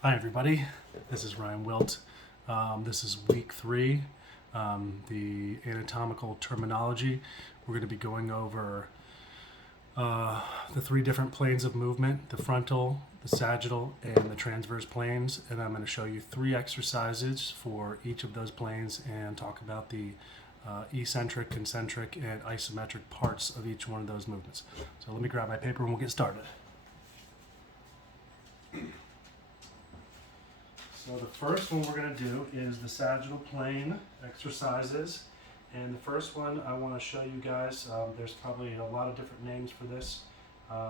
Hi everybody, this is Ryan Wilt. This is week 3, the anatomical terminology. We're going to be going over the 3 different planes of movement, the frontal, the sagittal, and the transverse planes, and I'm going to show you 3 exercises for each of those planes and talk about the eccentric, concentric, and isometric parts of each one of those movements. So let me grab my paper and we'll get started. So the first one we're going to do is the sagittal plane exercises. And the first one I want to show you guys, there's probably a lot of different names for this.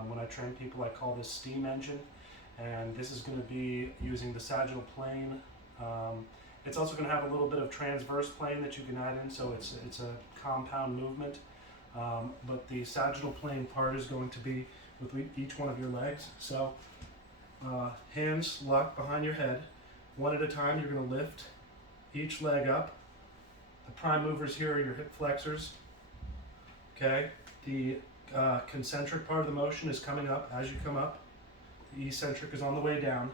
When I train people, I call this steam engine. And this is going to be using the sagittal plane. It's also going to have a little bit of transverse plane that you can add in, so it's a compound movement. But the sagittal plane part is going to be with each one of your legs. So hands locked behind your head. One at a time, you're going to lift each leg up. The prime movers here are your hip flexors. Okay, the concentric part of the motion is coming up as you come up. The eccentric is on the way down.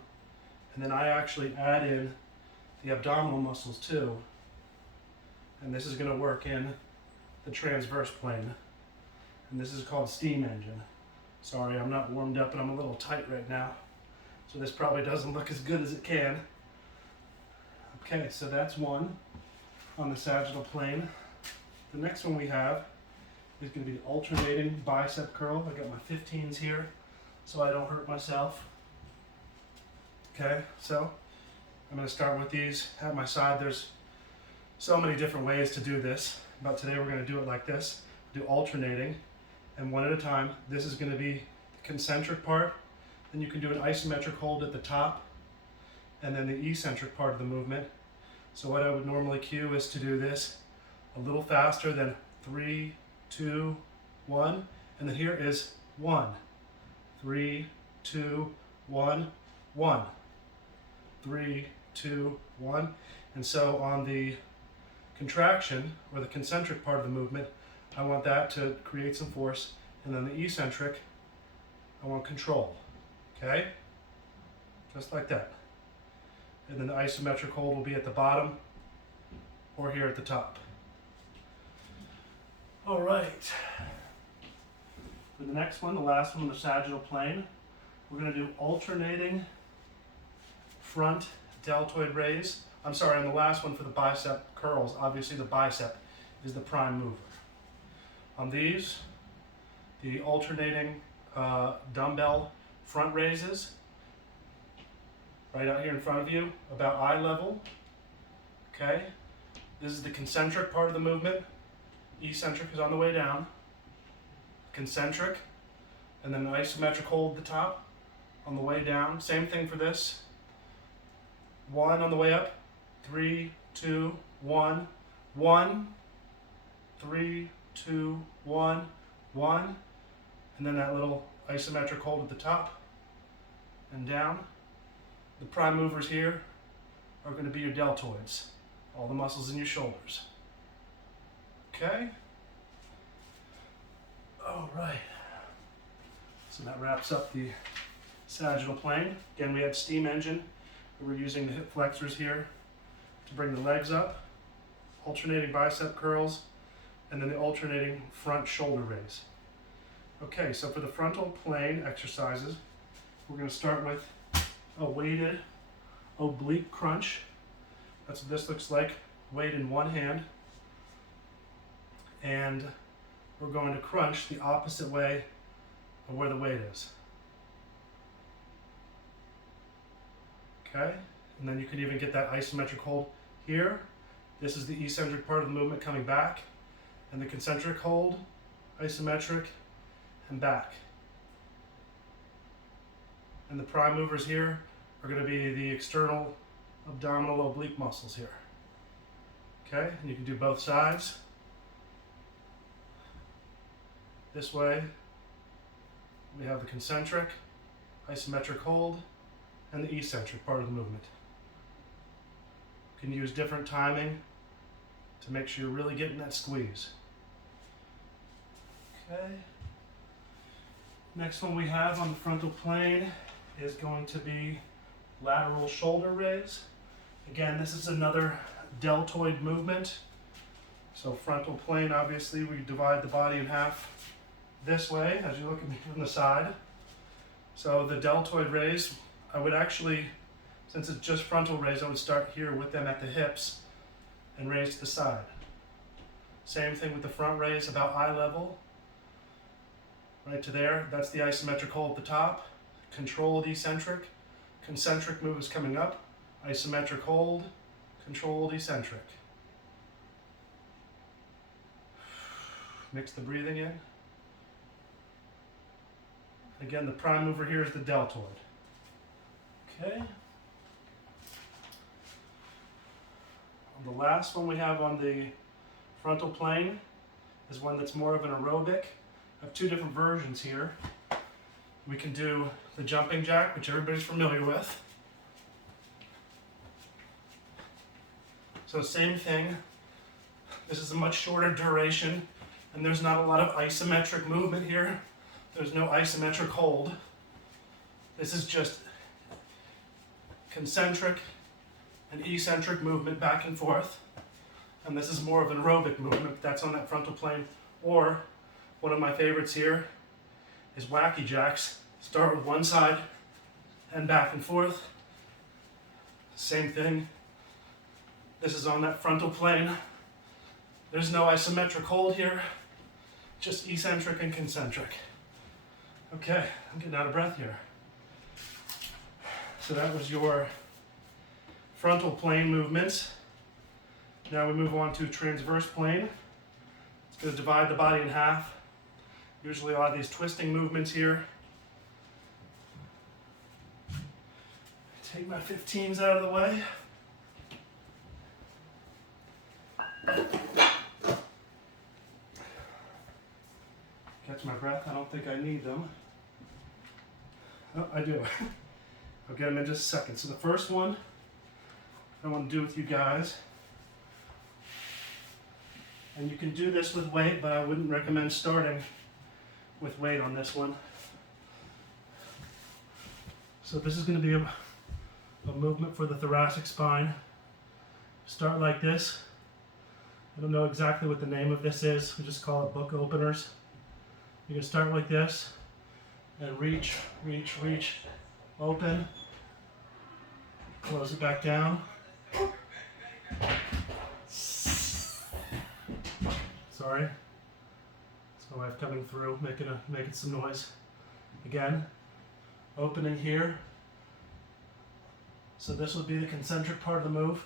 And then I actually add in the abdominal muscles too. And this is going to work in the transverse plane. And this is called steam engine. Sorry, I'm not warmed up and I'm a little tight right now. So this probably doesn't look as good as it can. Okay, so that's one on the sagittal plane. The next one we have is going to be alternating bicep curl. I got my 15s here so I don't hurt myself. Okay, so I'm going to start with these at my side. There's so many different ways to do this, but today we're going to do it like this. Do alternating, and one at a time. This is going to be the concentric part. Then you can do an isometric hold at the top, and then the eccentric part of the movement. So what I would normally cue is to do this a little faster than 3, 2, 1, and then here is 1, 3, 2, 1, 1, 3, 2, 1. And so on the contraction, or the concentric part of the movement, I want that to create some force, and then the eccentric, I want control. Okay? Just like that. And then the isometric hold will be at the bottom or here at the top. All right. For the next one, the last one on the sagittal plane, we're going to do alternating front deltoid raise. I'm sorry, on the last one for the bicep curls, obviously the bicep is the prime mover. On these, the alternating dumbbell front raises, right out here in front of you, about eye level. Okay, this is the concentric part of the movement. Eccentric is on the way down. Concentric, and then an isometric hold at the top on the way down. Same thing for this. 1 on the way up. 3, 2, 1, 1, 3, 2, 1, 1, and then that little isometric hold at the top and down. The prime movers here are going to be your deltoids, all the muscles in your shoulders. Okay? All right. So that wraps up the sagittal plane. Again, we had steam engine. We're using the hip flexors here to bring the legs up, alternating bicep curls, and then the alternating front shoulder raise. Okay, so for the frontal plane exercises, we're going to start with a weighted oblique crunch. That's what this looks like, weight in one hand. And we're going to crunch the opposite way of where the weight is. Okay, and then you can even get that isometric hold here. This is the eccentric part of the movement coming back, and the concentric hold, isometric, and back. And the prime movers here are going to be the external abdominal oblique muscles here. Okay, and you can do both sides. This way, we have the concentric, isometric hold, and the eccentric part of the movement. You can use different timing to make sure you're really getting that squeeze. Okay. Next one we have on the frontal plane is going to be lateral shoulder raise. Again, this is another deltoid movement. So frontal plane, obviously, we divide the body in half this way as you look at me from the side. So the deltoid raise, I would actually, since it's just frontal raise, I would start here with them at the hips and raise to the side. Same thing with the front raise, about eye level, right to there. That's the isometric hold at the top. Controlled eccentric. Concentric move is coming up. Isometric hold, controlled eccentric. Mix the breathing in. Again, the prime mover here is the deltoid. Okay. The last one we have on the frontal plane is one that's more of an aerobic. I have two different versions here. We can do the jumping jack, which everybody's familiar with. So same thing. This is a much shorter duration, and there's not a lot of isometric movement here. There's no isometric hold. This is just concentric and eccentric movement back and forth. And this is more of an aerobic movement that's on that frontal plane. Or one of my favorites here is wacky jacks. Start with one side and back and forth. Same thing. This is on that frontal plane. There's no isometric hold here, just eccentric and concentric. Okay, I'm getting out of breath here. So that was your frontal plane movements. Now we move on to transverse plane. It's going to divide the body in half. Usually a lot of these twisting movements here. Take my 15s out of the way. Catch my breath. I don't think I need them. Oh, I do. I'll get them in just a second. So the first one I want to do with you guys, and you can do this with weight, but I wouldn't recommend starting with weight on this one. So this is going to be a movement for the thoracic spine. Start like this. I don't know exactly what the name of this is. We just call it book openers. You can start like this and reach, reach, reach, open, close it back down. Sorry. That's my wife coming through, making some noise. Again, opening here. So this would be the concentric part of the move,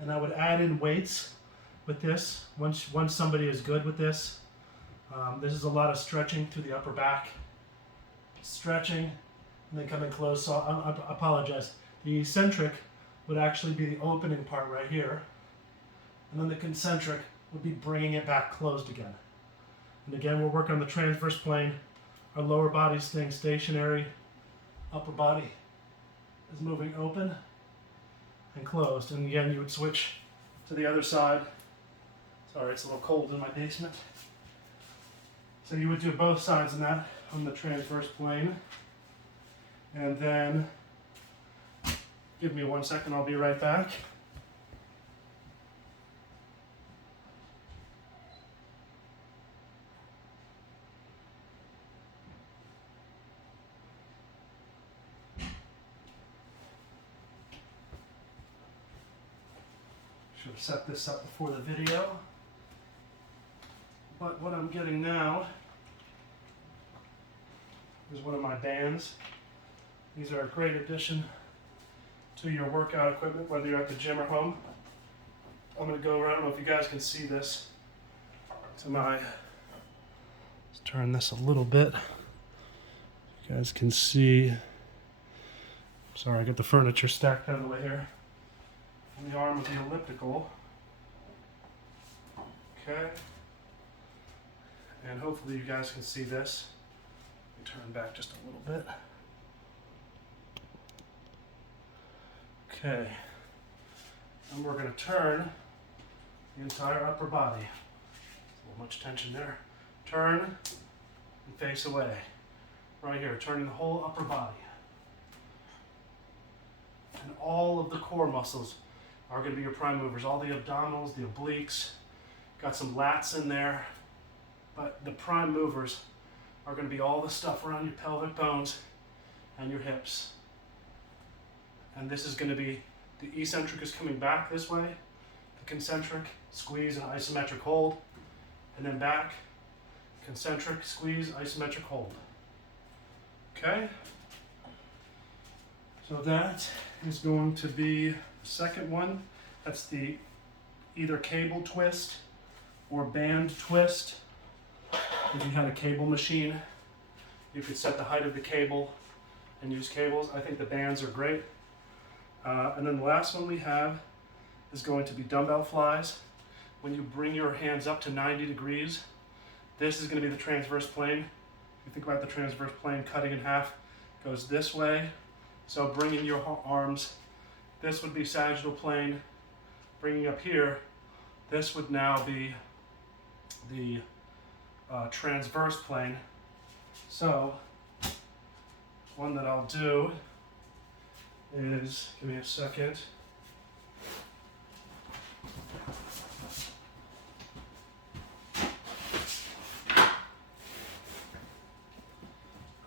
and I would add in weights with this. Once somebody is good with this, this is a lot of stretching through the upper back. Stretching, and then coming close. So I apologize. The eccentric would actually be the opening part right here, and then the concentric would be bringing it back closed again. And again, we're working on the transverse plane. Our lower body is staying stationary. Upper body is moving open and closed. And again, you would switch to the other side. Sorry, it's a little cold in my basement. So you would do both sides of that on the transverse plane. And then, give me 1 second, I'll be right back. Should have set this up before the video. But what I'm getting now is one of my bands. These are a great addition to your workout equipment, whether you're at the gym or home. I'm going to go around, I don't know if you guys can see this. Let's turn this a little bit. You guys can see. Sorry, I got the furniture stacked out of the way here. On the arm of the elliptical. Okay. And hopefully you guys can see this. Let me turn back just a little bit. Okay. And we're going to turn the entire upper body. A little much tension there. Turn and face away. Right here, turning the whole upper body. all of the core muscles are going to be your prime movers. All the abdominals, the obliques, got some lats in there. But the prime movers are going to be all the stuff around your pelvic bones and your hips. And this is going to be, the eccentric is coming back this way, the concentric, squeeze and isometric hold, and then back, concentric, squeeze, isometric hold. Okay? So that is going to be the second one. That's the either cable twist or band twist. If you had a cable machine, you could set the height of the cable and use cables. I think the bands are great. And then the last one we have is going to be dumbbell flies. When you bring your hands up to 90 degrees, this is going to be the transverse plane. If you think about the transverse plane cutting in half, goes this way. So bringing your arms, this would be sagittal plane. Bringing up here, this would now be the transverse plane. So one that I'll do is, give me a second.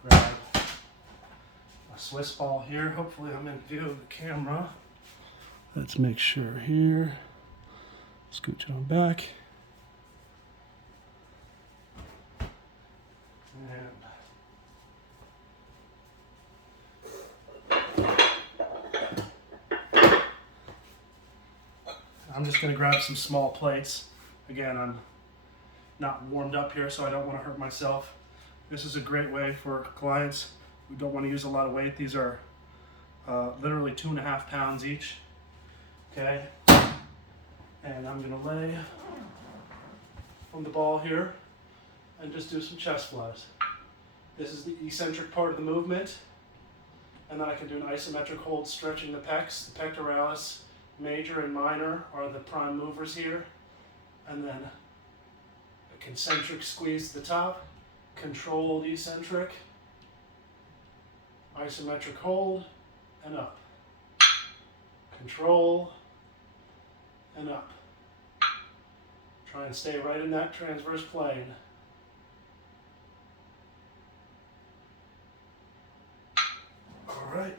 Grab a Swiss ball here. Hopefully I'm in view of the camera. Let's make sure here. Scooch it on back. I'm just going to grab some small plates. Again, I'm not warmed up here, so I don't want to hurt myself. This is a great way for clients who don't want to use a lot of weight. These are literally 2.5 pounds each. Okay, and I'm going to lay on the ball here and just do some chest flies. This is the eccentric part of the movement, and then I can do an isometric hold, stretching the pecs, the pectoralis. Major and minor are the prime movers here, and then a concentric squeeze to the top, controlled eccentric, isometric hold, and up. Control, and up. Try and stay right in that transverse plane. All right.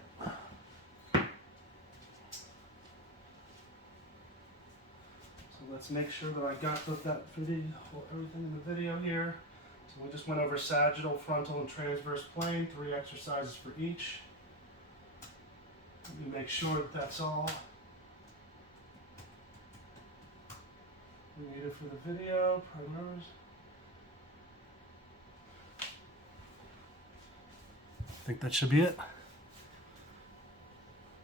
Let's make sure that I got that video, everything in the video here. So we just went over sagittal, frontal, and transverse plane, 3 exercises for each. Let me make sure that that's all we needed for the video. Primers. I think that should be it.